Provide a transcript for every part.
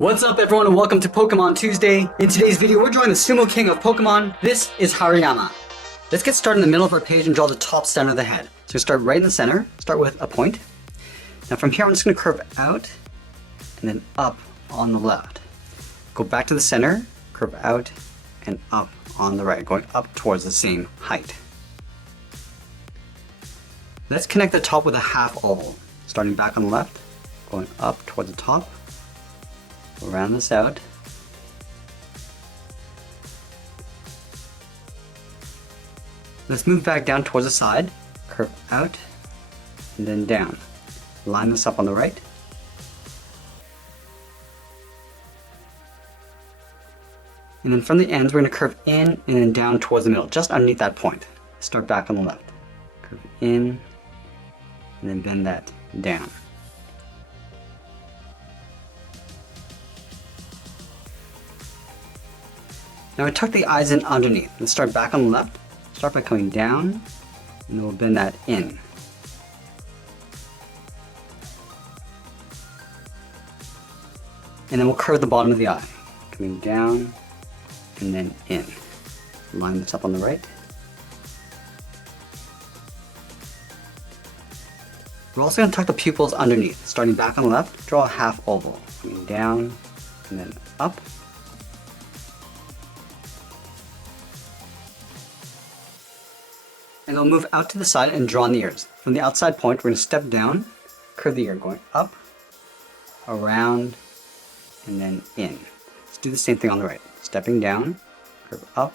What's up everyone and welcome to Pokemon Tuesday. In today's video we're drawing the Sumo King of Pokemon. This is Hariyama. Let's get started in the middle of our page and draw the top center of the head. So start right in the center, start with a point. Now from here I'm just going to curve out and then up on the left. Go back to the center, curve out and up on the right, going up towards the same height. Let's connect the top with a half oval. Starting back on the left, going up towards the top. Round this out. Let's move back down towards the side, curve out, and then down. Line this up on the right. And then from the ends, we're going to curve in and then down towards the middle, just underneath that point. Start back on the left. Curve in, and then bend that down. Now we tuck the eyes in underneath. Let's start back on the left. Start by coming down, and then we'll bend that in. And then we'll curve the bottom of the eye. Coming down, and then in. Line this up on the right. We're also going to tuck the pupils underneath. Starting back on the left, draw a half oval. Coming down, and then up. And we'll move out to the side and draw in the ears. From the outside point, we're going to step down, curve the ear, going up, around, and then in. Let's do the same thing on the right. Stepping down, curve up,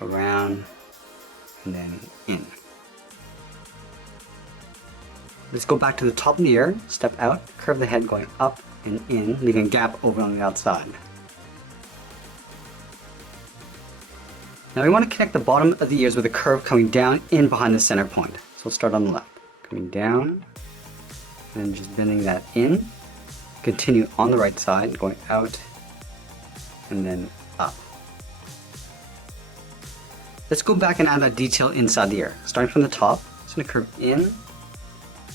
around, and then in. Let's go back to the top of the ear, step out, curve the head going up and in, leaving a gap over on the outside. Now we want to connect the bottom of the ears with a curve coming down in behind the center point. So we'll start on the left. Coming down, and then just bending that in. Continue on the right side, going out, and then up. Let's go back and add that detail inside the ear. Starting from the top, just going to curve in,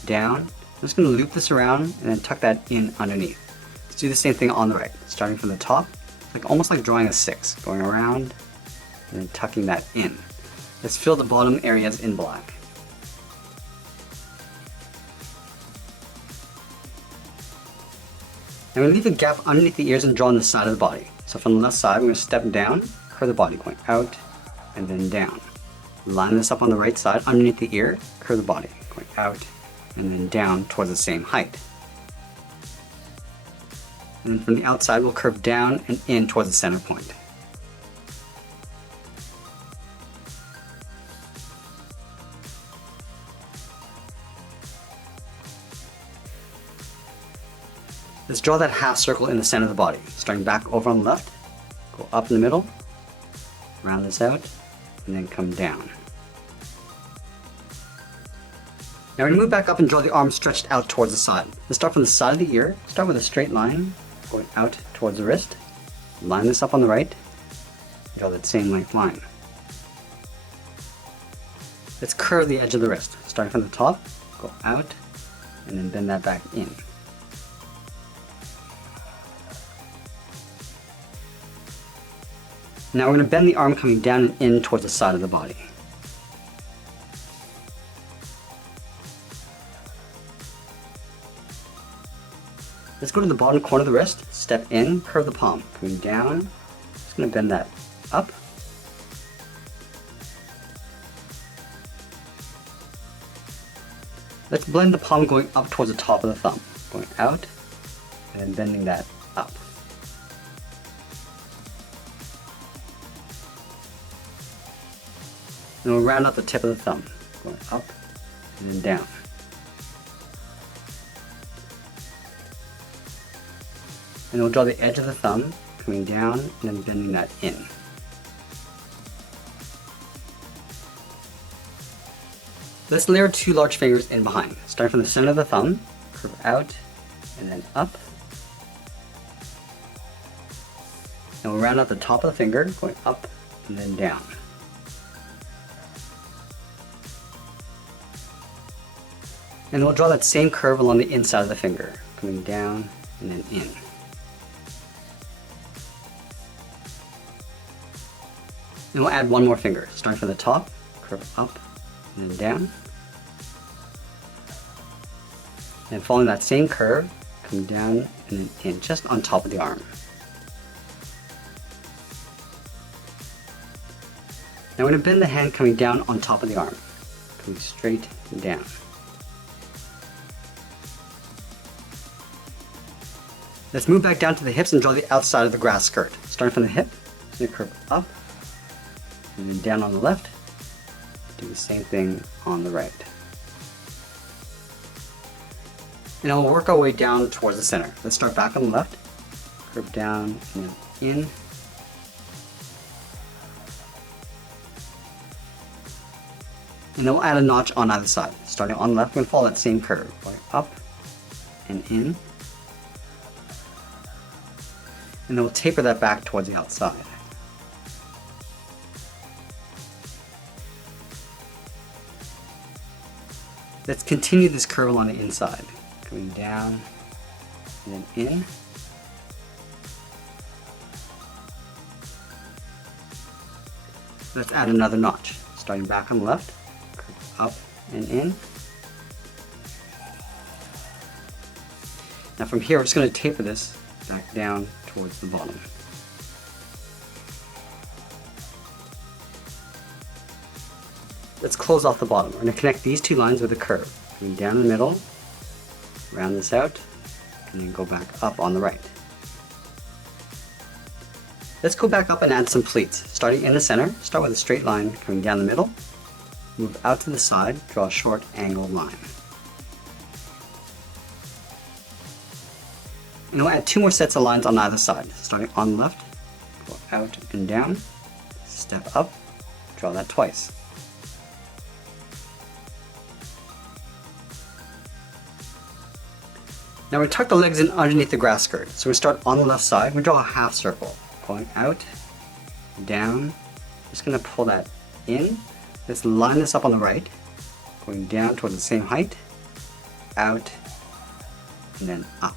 down. I'm just going to loop this around and then tuck that in underneath. Let's do the same thing on the right. Starting from the top, almost like drawing a 6, going around, and then tucking that in. Let's fill the bottom areas in black. Now we're going to leave a gap underneath the ears and draw on the side of the body. So from the left side, we're going to step down, curve the body, going out, and then down. Line this up on the right side, underneath the ear, curve the body, going out, and then down towards the same height. And then from the outside, we'll curve down and in towards the center point. Let's draw that half circle in the center of the body. Starting back over on the left, go up in the middle, round this out, and then come down. Now we're going to move back up and draw the arm stretched out towards the side. Let's start from the side of the ear, start with a straight line, going out towards the wrist. Line this up on the right, draw that same length line. Let's curve the edge of the wrist. Starting from the top, go out, and then bend that back in. Now we're going to bend the arm coming down and in towards the side of the body. Let's go to the bottom corner of the wrist, step in, curve the palm, coming down, just going to bend that up. Let's blend the palm going up towards the top of the thumb, going out, and then bending that up. And we'll round out the tip of the thumb, going up and then down. And we'll draw the edge of the thumb, coming down and then bending that in. Let's layer 2 large fingers in behind. Starting from the center of the thumb, curve out and then up. And we'll round out the top of the finger, going up and then down. And we'll draw that same curve along the inside of the finger, coming down and then in. And we'll add one more finger, starting from the top, curve up and then down. And following that same curve, come down and then in, just on top of the arm. Now we're going to bend the hand coming down on top of the arm, coming straight down. Let's move back down to the hips and draw the outside of the grass skirt. Starting from the hip, so curve up, and then down on the left. Do the same thing on the right. And then we'll work our way down towards the center. Let's start back on the left, curve down and then in. And then we'll add a notch on either side. Starting on the left, we're going to follow that same curve, going up and in. And then we'll taper that back towards the outside. Let's continue this curve along the inside, coming down and then in. Let's add another notch, starting back on the left, curve up and in. Now from here, we're just going to taper this back down towards the bottom. Let's close off the bottom. We're going to connect these two lines with a curve. Coming down the middle, round this out, and then go back up on the right. Let's go back up and add some pleats. Starting in the center, start with a straight line coming down the middle, move out to the side, draw a short angled line. And we'll add two more sets of lines on either side. Starting on the left, go out and down, step up, draw that twice. Now we tuck the legs in underneath the grass skirt. So we start on the left side, we draw a half circle, going out, down, just going to pull that in. Let's line this up on the right, going down towards the same height, out, and then up.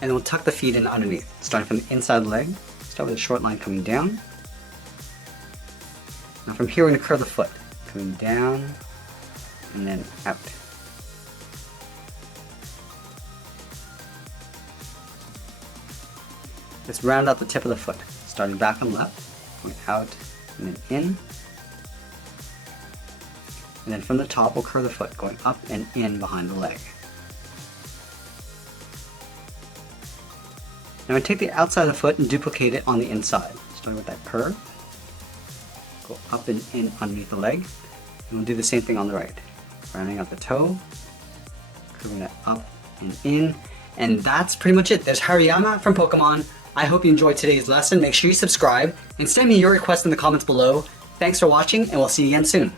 And then we'll tuck the feet in underneath, starting from the inside leg. Start with a short line coming down. Now from here we're going to curve the foot, coming down and then out. Let's round out the tip of the foot, starting back on the left, going out and then in. And then from the top we'll curve the foot, going up and in behind the leg. Now we take the outside of the foot and duplicate it on the inside. Starting with that curve, go up and in underneath the leg, and we'll do the same thing on the right. Rounding out the toe, curving that up and in, and that's pretty much it. There's Hariyama from Pokemon. I hope you enjoyed today's lesson. Make sure you subscribe and send me your requests in the comments below. Thanks for watching, and we'll see you again soon.